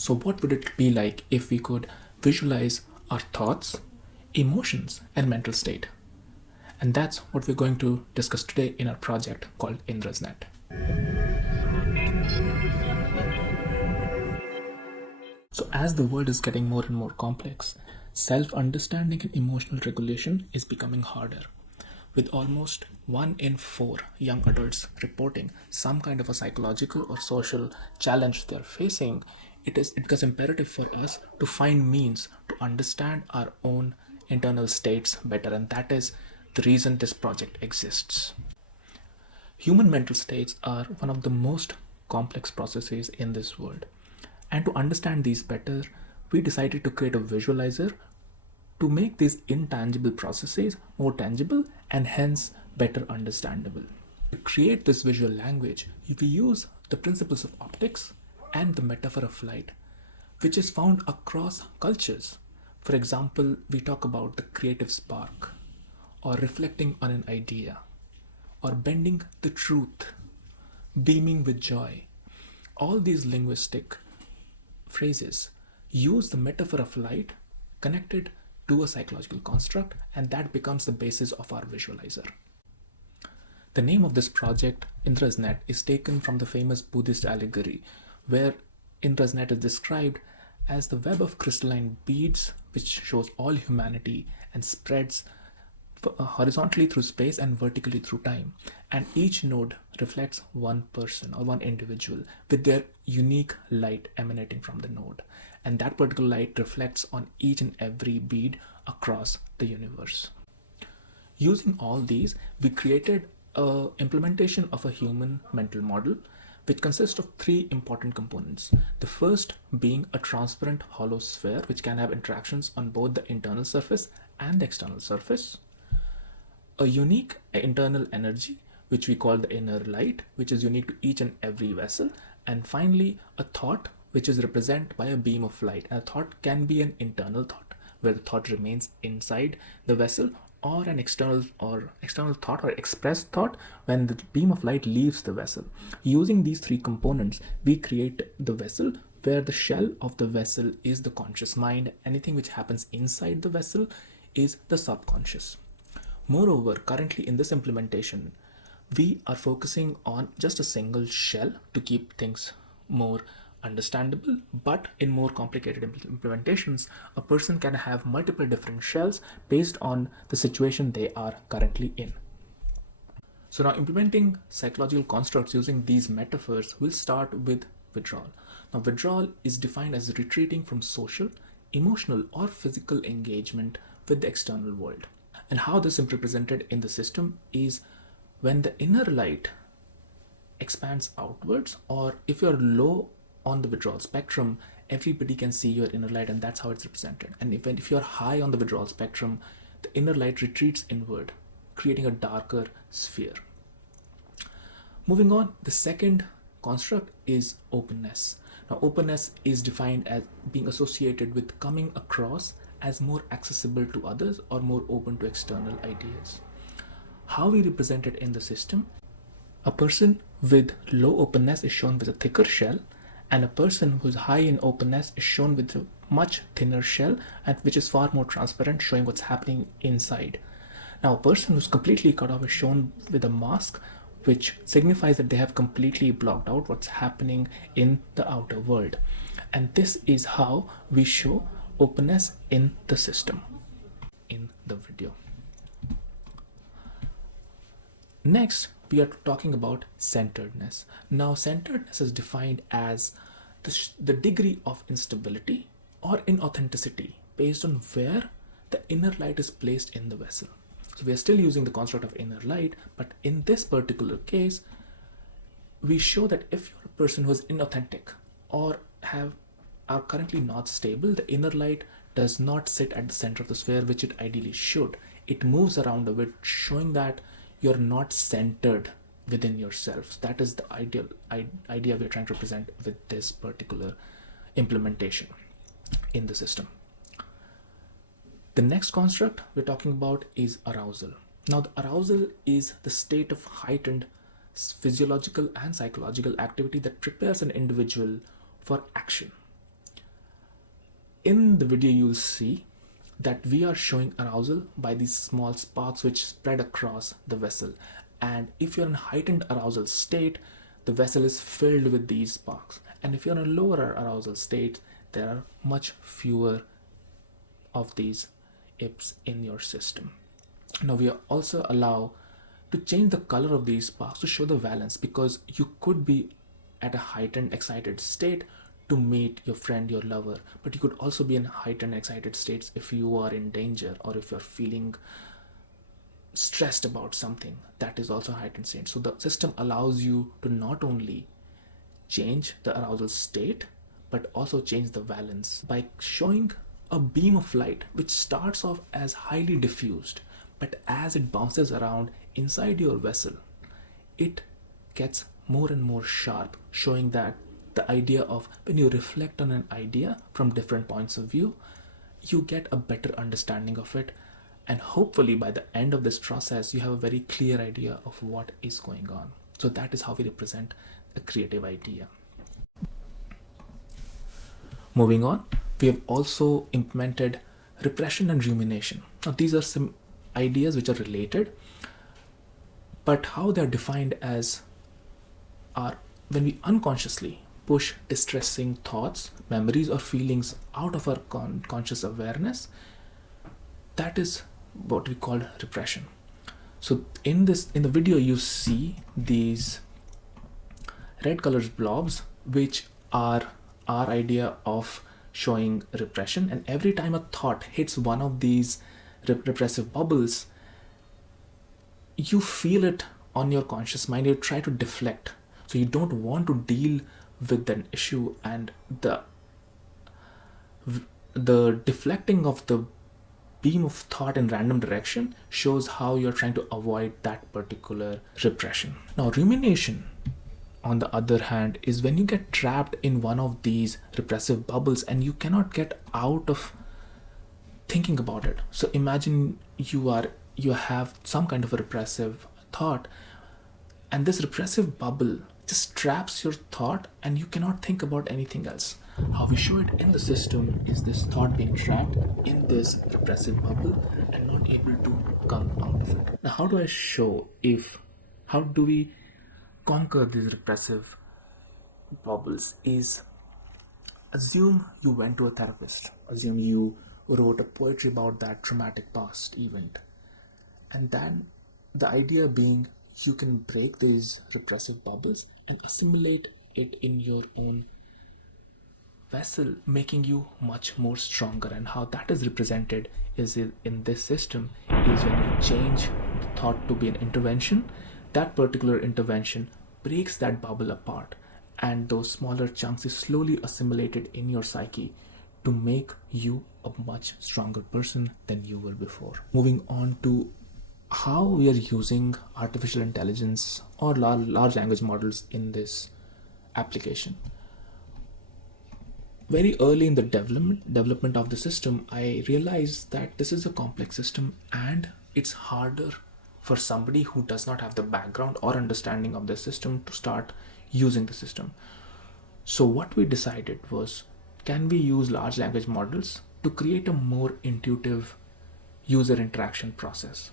So, what would it be like if we could visualize our thoughts, emotions, and mental state? And that's what we're going to discuss today in our project called Indra's Net. So, as the world is getting more and more complex, self understanding and emotional regulation is becoming harder. With almost 1 in 4 young adults reporting some kind of a psychological or social challenge they're facing, it becomes imperative for us to find means to understand our own internal states better, and that is the reason this project exists. Human mental states are one of the most complex processes in this world. And to understand these better, we decided to create a visualizer to make these intangible processes more tangible and hence better understandable. To create this visual language, we use the principles of optics and the metaphor of light, which is found across cultures. For example, we talk about the creative spark, or reflecting on an idea, or bending the truth, beaming with joy. All these linguistic phrases use the metaphor of light connected to a psychological construct, and that becomes the basis of our visualizer. The name of this project, Indra's Net, is taken from the famous Buddhist allegory, where Indra's Net is described as the web of crystalline beads which shows all humanity and spreads horizontally through space and vertically through time. And each node reflects one person or one individual with their unique light emanating from the node. And that particular light reflects on each and every bead across the universe. Using all these, we created an implementation of a human mental model which consists of 3 important components. The first being a transparent hollow sphere which can have interactions on both the internal surface and the external surface. A unique internal energy which we call the inner light, which is unique to each and every vessel. And finally, a thought which is represented by a beam of light. And a thought can be an internal thought where the thought remains inside the vessel, or an external thought or expressed thought when the beam of light leaves the vessel. Using these 3 components, we create the vessel where the shell of the vessel is the conscious mind. Anything which happens inside the vessel is the subconscious. Moreover, currently in this implementation, we are focusing on just a single shell to keep things more understandable, but in more complicated implementations, a person can have multiple different shells based on the situation they are currently in. So now implementing psychological constructs using these metaphors, we'll start with withdrawal. Now withdrawal is defined as retreating from social, emotional, or physical engagement with the external world. And how this is represented in the system is when the inner light expands outwards, or if you're low on the withdrawal spectrum, everybody can see your inner light, and that's how it's represented. And if you're high on the withdrawal spectrum, the inner light retreats inward, creating a darker sphere. Moving on, the second construct is openness. Now, openness is defined as being associated with coming across as more accessible to others or more open to external ideas. How we represent it in the system: a person with low openness is shown with a thicker shell, and a person who's high in openness is shown with a much thinner shell, and which is far more transparent, showing what's happening inside. Now, a person who's completely cut off is shown with a mask, which signifies that they have completely blocked out what's happening in the outer world. And this is how we show openness in the system in the video. Next, we are talking about centeredness. Now, centeredness is defined as the degree of instability or inauthenticity based on where the inner light is placed in the vessel. So we are still using the construct of inner light, but in this particular case, we show that if you're a person who is inauthentic or are currently not stable, the inner light does not sit at the center of the sphere, which it ideally should. It moves around a bit, showing that you're not centered within yourself. That is the idea we're trying to represent with this particular implementation in the system. The next construct we're talking about is arousal. Now, the arousal is the state of heightened physiological and psychological activity that prepares an individual for action. In the video, you'll see that we are showing arousal by these small sparks which spread across the vessel. And if you're in heightened arousal state, the vessel is filled with these sparks. And if you're in a lower arousal state, there are much fewer of these ips in your system. Now we also allow to change the color of these sparks to show the valence, because you could be at a heightened excited state to meet your friend, your lover, but you could also be in heightened excited states if you are in danger or if you're feeling stressed about something. That is also heightened state. So the system allows you to not only change the arousal state but also change the valence by showing a beam of light which starts off as highly diffused, but as it bounces around inside your vessel, it gets more and more sharp, showing that the idea of when you reflect on an idea from different points of view, you get a better understanding of it, and hopefully by the end of this process you have a very clear idea of what is going on. So that is how we represent a creative idea. Moving on, we have also implemented repression and rumination. Now these are some ideas which are related, but how they are defined as are when we unconsciously push distressing thoughts, memories, or feelings out of our conscious awareness. That is what we call repression. So in the video, you see these red colored blobs, which are our idea of showing repression. And every time a thought hits one of these repressive bubbles, you feel it on your conscious mind. You try to deflect. So you don't want to deal with an issue, and the deflecting of the beam of thought in random direction shows how you're trying to avoid that particular repression. Now rumination, on the other hand, is when you get trapped in one of these repressive bubbles and you cannot get out of thinking about it. So imagine you have some kind of a repressive thought, and this repressive bubble just traps your thought and you cannot think about anything else. How we show it in the system is this thought being trapped in this repressive bubble and not able to come out of it. Now how do we conquer these repressive bubbles? Is assume you went to a therapist, assume you wrote a poetry about that traumatic past event, and then the idea being you can break these repressive bubbles and assimilate it in your own vessel, making you much more stronger. And how that is represented is in this system is when you change the thought to be an intervention, that particular intervention breaks that bubble apart, and those smaller chunks is slowly assimilated in your psyche to make you a much stronger person than you were before. Moving on to how we are using artificial intelligence or large language models in this application. Very early in the development of the system, I realized that this is a complex system and it's harder for somebody who does not have the background or understanding of the system to start using the system. So what we decided was, can we use large language models to create a more intuitive user interaction process?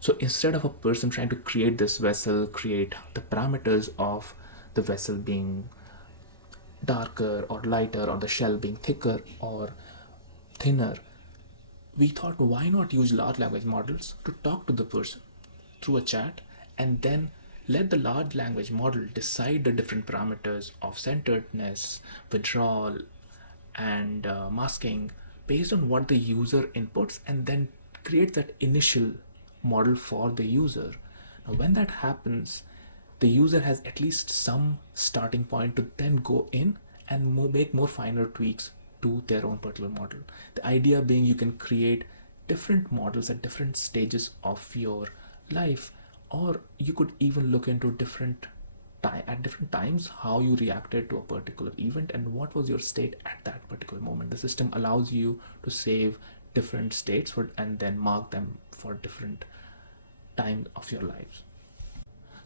So instead of a person trying to create this vessel, create the parameters of the vessel being darker or lighter, or the shell being thicker or thinner, we thought, why not use large language models to talk to the person through a chat, and then let the large language model decide the different parameters of centeredness, withdrawal, and masking based on what the user inputs, and then create that initial model for the user. Now when that happens, the user has at least some starting point to then go in and make more finer tweaks to their own particular model. The idea being you can create different models at different stages of your life, or you could even look into different times how you reacted to a particular event and what was your state at that particular moment. The system allows you to save different states and then mark them for different time of your lives.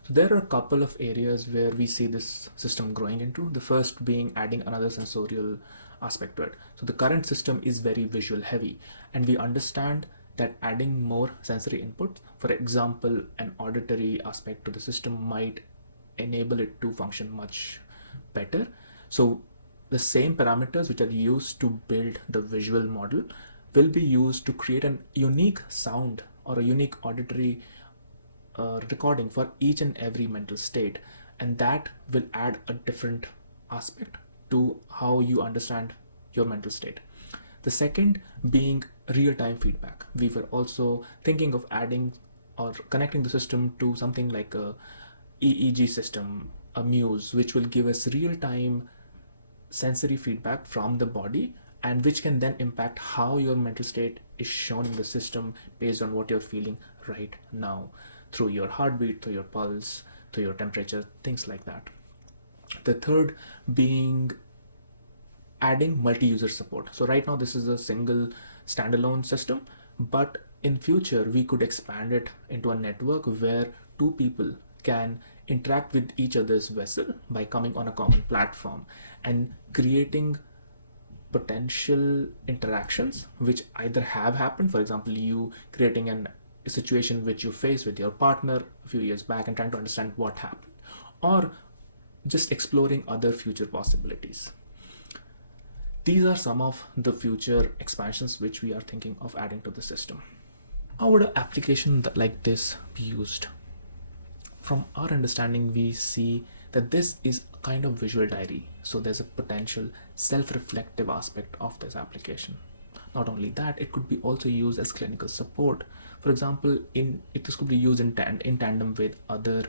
So there are a couple of areas where we see this system growing into. The first being adding another sensorial aspect to it. So the current system is very visual heavy, and we understand that adding more sensory input, for example, an auditory aspect to the system, might enable it to function much better. So the same parameters which are used to build the visual model will be used to create a unique sound or a unique auditory recording for each and every mental state, and that will add a different aspect to how you understand your mental state. The second being real-time feedback. We were also thinking of adding or connecting the system to something like a EEG system, a Muse, which will give us real-time sensory feedback from the body, and which can then impact how your mental state is shown in the system based on what you're feeling right now, through your heartbeat, through your pulse, through your temperature, things like that. The third being adding multi-user support. So right now this is a single standalone system, but in future we could expand it into a network where two people can interact with each other's vessel by coming on a common platform and creating potential interactions which either have happened, for example, you creating a situation which you faced with your partner a few years back and trying to understand what happened, or just exploring other future possibilities. These are some of the future expansions which we are thinking of adding to the system. How would an application like this be used? From our understanding, we see that this is a kind of visual diary, so there's a potential self-reflective aspect of this application. Not only that, it could be also used as clinical support. For example, this could be used in tandem with other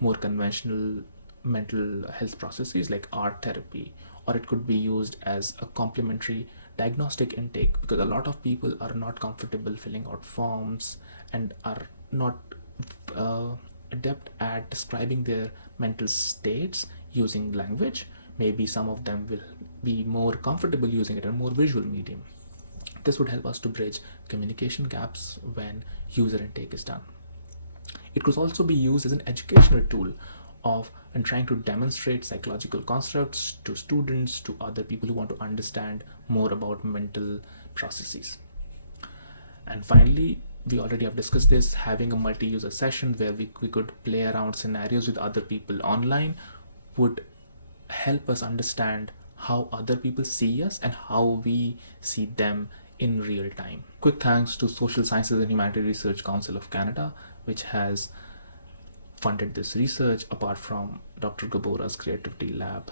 more conventional mental health processes like art therapy, or it could be used as a complementary diagnostic intake, because a lot of people are not comfortable filling out forms and are not adept at describing their mental states using language. Maybe some of them will be more comfortable using it in a more visual medium. This would help us to bridge communication gaps when user intake is done. It could also be used as an educational tool of and trying to demonstrate psychological constructs to students, to other people who want to understand more about mental processes. And finally, we already have discussed this, having a multi-user session where we could play around scenarios with other people online would help us understand how other people see us and how we see them in real time. Quick thanks to Social Sciences and Humanities Research Council of Canada, which has funded this research apart from Dr. Gabora's Creativity Lab.